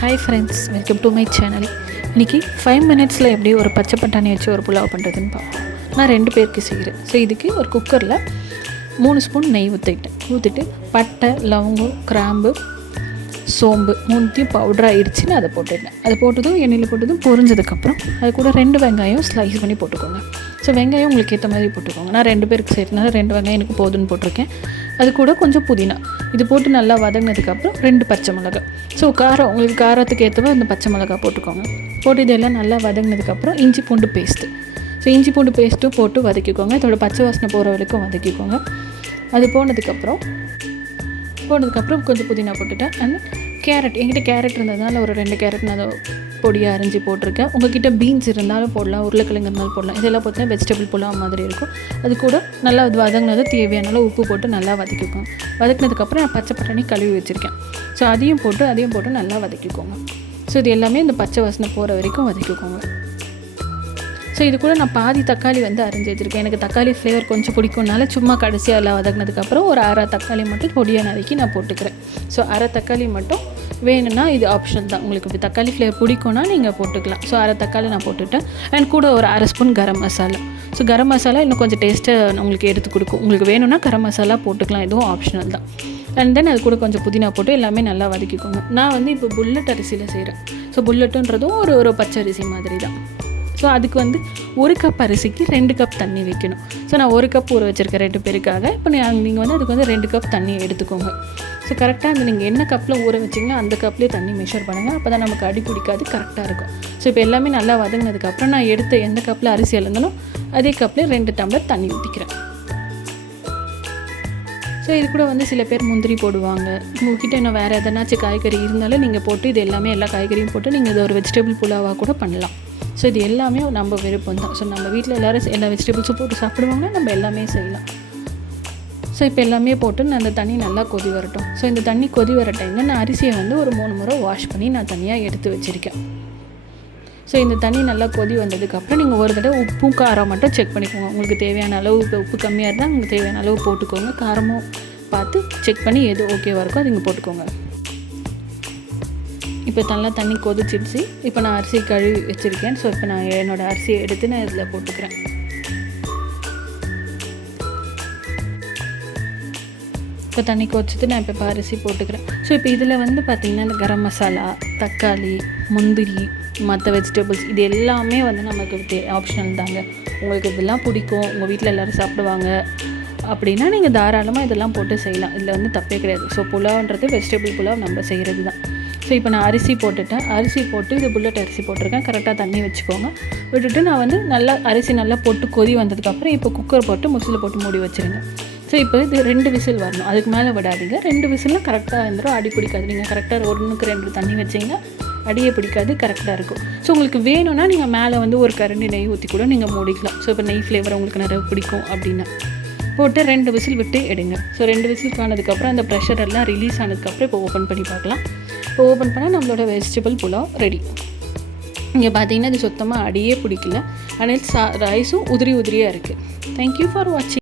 Hi friends, welcome to my channel. இன்றைக்கி 5 மினிட்ஸில் எப்படி ஒரு பச்சை பட்டாணி வச்சு ஒரு புலாவ் பண்ணுறதுன்னு பார்ப்போம். நான் 2 பேருக்கு செய்கிறேன். ஸோ இதுக்கு ஒரு குக்கரில் 3 ஸ்பூன் நெய் ஊற்றிட்டு பட்டை, லவங்கம், கிராம்பு, சோம்பு 3த்தையும் பவுடராக இடித்து நான் அதை போட்டுட்டேன். அதை போட்டதும் எண்ணெயில் போட்டதும் பொரிஞ்சதுக்கப்புறம் அது கூட 2 வெங்காயம் ஸ்லைஸ் பண்ணி போட்டுக்கோங்க. ஸோ வெங்காயம் உங்களுக்கு ஏற்ற மாதிரி போட்டுக்கோங்க. நான் 2 பேருக்கு செய்கிறதுனால 2 வெங்காயம் எனக்கு போதுன்னு போட்டிருக்கேன். அது கூட கொஞ்சம் புதினா இது போட்டு நல்லா வதங்கினதுக்கப்புறம் 2 பச்சை மிளகாய். ஸோ காரம் உங்களுக்கு காரத்துக்கு ஏற்றவோ அந்த பச்சை மிளகாய் போட்டுக்கோங்க. போட்டு இதெல்லாம் நல்லா வதங்கினதுக்கப்புறம் இஞ்சி பூண்டு பேஸ்ட்டு. ஸோ இஞ்சி பூண்டு பேஸ்ட்டும் போட்டு வதக்கிக்கோங்க. இதோட பச்சை வாசனை போகிற வரைக்கும் வதக்கிக்கோங்க. அது போனதுக்கப்புறம் கொஞ்சம் புதினா போட்டுட்டேன். அண்ட் கேரட், என்கிட்ட கேரட் இருந்ததுனால ஒரு 2 கேரட் நான் அதை பொடியாக அரைஞ்சி போட்டிருக்கேன். உங்கள்கிட்ட பீன்ஸ் இருந்தாலும் போடலாம், உருளைக்கிழங்கு இருந்தாலும் போடலாம். இதெல்லாம் பார்த்தீங்கன்னா வெஜிடபிள் புலாவ் மாதிரி இருக்கும். அது கூட நல்லா வதங்கினது தேவையான அளவு உப்பு போட்டு நல்லா வதக்கிக்கோங்க. வதக்கினதுக்கப்புறம் நான் பச்சை பட்டாணி கழுவி வச்சுருக்கேன். ஸோ அதையும் போட்டு நல்லா வதக்கிக்கோங்க. ஸோ இது எல்லாமே இந்த பச்சை வாசனை போகிற வரைக்கும் வதக்கிக்கோங்க. ஸோ இது கூட நான் பாதி தக்காளி அரைஞ்சி வச்சுருக்கேன். எனக்கு தக்காளி ஃப்ளேவர் கொஞ்சம் பிடிக்கும்னால சும்மா கடைசியாக எல்லாம் வதங்கினதுக்கப்புறம் ஒரு அரை தக்காளி மட்டும் பொடியாக நறுக்கி நான் போட்டுக்கிறேன். ஸோ அரை தக்காளி மட்டும் வேணும்னா இது ஆப்ஷன் தான். உங்களுக்கு இப்போ தக்காளி ஃப்ளேவர் பிடிக்கும்னா நீங்கள் போட்டுக்கலாம். ஸோ அரை தக்காளி நான் போட்டுவிட்டேன். அண்ட் கூட ஒரு அரை ஸ்பூன் கரம் மசாலா. ஸோ கரம் மசாலா இன்னும் கொஞ்சம் டேஸ்ட்டை உங்களுக்கு எடுத்து கொடுக்கும். உங்களுக்கு வேணும்னா கரம் மசாலா போட்டுக்கலாம், இதுவும் ஆப்ஷனல் தான். அண்ட் தென் அது கூட கொஞ்சம் புதினா போட்டு எல்லாமே நல்லா வதக்கிக்கோங்க. நான் இப்போ புல்லட் அரிசியில் செய்கிறேன். ஸோ புல்லட்டுன்றதும் ஒரு பச்சை அரிசி மாதிரி தான். ஸோ அதுக்கு 1 கப் அரிசிக்கு 2 கப் தண்ணி வைக்கணும். ஸோ நான் 1 கப் ஊற வச்சுருக்கேன் 2 பேருக்காக. இப்போ நீங்கள் அதுக்கு 2 கப் தண்ணி எடுத்துக்கோங்க. ஸோ கரெக்டாக நீங்கள் என்ன கப்பில் ஊற வச்சிங்கன்னா அந்த கப்லேயே தண்ணி மெஷர் பண்ணுங்கள். அப்போ தான் நமக்கு அடி பிடிக்காது, கரெக்டாக இருக்கும். ஸோ இப்போ எல்லாமே நல்லா வதங்கினதுக்கப்புறம் நான் எடுத்த எந்த கப்பில் அரிசி அளந்தாலும் அதே கப்பில் 2 டம்ளர் தண்ணி ஊற்றிக்கிறேன். ஸோ இது கூட சில பேர் முந்திரி போடுவாங்க. உங்கள்கிட்ட இன்னும் வேறு எதனாச்சும் காய்கறி இருந்தாலும் நீங்கள் போட்டு இது எல்லாமே எல்லா காய்கறியும் போட்டு நீங்கள் இதை ஒரு வெஜிடபிள் புலாவாக கூட பண்ணலாம். ஸோ இது எல்லாமே நம்ம விருப்பம் தான். ஸோ நம்ம வீட்டில் எல்லோரும் எல்லா வெஜிடபிள்ஸும் போட்டு சாப்பிடுவாங்க, நம்ம எல்லாமே செய்யலாம். ஸோ இப்போ எல்லாமே போட்டு நான் அந்த தண்ணி நல்லா கொதி வரட்டும். ஸோ இந்த தண்ணி கொதி வர டைமில் நான் அரிசியை ஒரு 3 முறை வாஷ் பண்ணி நான் தனியாக எடுத்து வச்சுருக்கேன். ஸோ இந்த தண்ணி நல்லா கொதி வந்ததுக்கப்புறம் நீங்கள் ஒரு தடவை உப்பும் காரம் மட்டும் செக் பண்ணிக்கோங்க. உங்களுக்கு தேவையான அளவு உப்பு கம்மியாக இருந்தால் உங்களுக்கு தேவையான அளவு போட்டுக்கோங்க. காரமும் பார்த்து செக் பண்ணி எது ஓகேவாக இருக்கோ அது நீங்கள் போட்டுக்கோங்க. இப்போ நல்லா தண்ணி கொதிச்சிடுச்சு. இப்போ நான் அரிசி கழுவி வச்சுருக்கேன். ஸோ இப்போ நான் என்னோடய அரிசியை எடுத்து நான் இதில் போட்டுக்கிறேன். இப்போ தண்ணி கொதிச்சுட்டு நான் இப்போ அரிசி போட்டுக்கிறேன். ஸோ இப்போ இதில் பார்த்திங்கன்னா இந்த கரம் மசாலா, தக்காளி, முந்திரி, மற்ற வெஜிடபிள்ஸ் இது எல்லாமே நமக்கு ஆப்ஷனல் தாங்க. உங்களுக்கு இதெல்லாம் பிடிக்கும், உங்கள் வீட்டில் எல்லோரும் சாப்பிடுவாங்க அப்படின்னா நீங்கள் தாராளமாக இதெல்லாம் போட்டு செய்யலாம். இதில் தப்பே கிடையாது. ஸோ புலாவ்ன்றது வெஜிடபிள் புலாவ் நம்ம செய்கிறது தான். ஸோ இப்போ நான் அரிசி போட்டுட்டேன். அரிசி போட்டு இது புல்லட் அரிசி போட்டிருக்கேன். கரெக்டாக தண்ணி வச்சுக்கோங்க. விட்டுட்டு நான் நல்லா அரிசி நல்லா போட்டு கொதி வந்ததுக்கப்புறம் இப்போ குக்கர் போட்டு முசில் போட்டு மூடி வச்சுருங்க. ஸோ இப்போ இது 2 விசில் வரணும். அதுக்கு மேலே விடாதீங்க. 2 விசில்லாம் கரெக்டாக வந்துடும், அடி பிடிக்காது. நீங்கள் கரெக்டாக 1க்கு 2 தண்ணி வச்சிங்கன்னா அடியே பிடிக்காது, கரெக்டாக இருக்கும். ஸோ உங்களுக்கு வேணும்னா நீங்கள் மேலே ஒரு கரண்டி நெய் ஊற்றி கூட நீங்கள் மூடிக்கலாம். ஸோ இப்போ நெய் ஃப்ளேவர் உங்களுக்கு நிறைய பிடிக்கும் அப்படின்னா போட்டு 2 விசில் விட்டு எடுங்க. ஸோ 2 விசில் ஆனதுக்கப்புறம் அந்த ப்ரெஷர் எல்லாம் ரிலீஸ் ஆனதுக்கப்புறம் இப்போ ஓப்பன் பண்ணி பார்க்கலாம். இப்போ ஓப்பன் பண்ணால் நம்மளோட வெஜிடபிள் புலாவ் ரெடி. இங்கே பார்த்தீங்கன்னா இது சுத்தமாக அடியே பிடிக்கல. ஆனால் ரைஸும் உதிரியாக இருக்குது. தேங்க்யூ ஃபார் வாட்சிங்.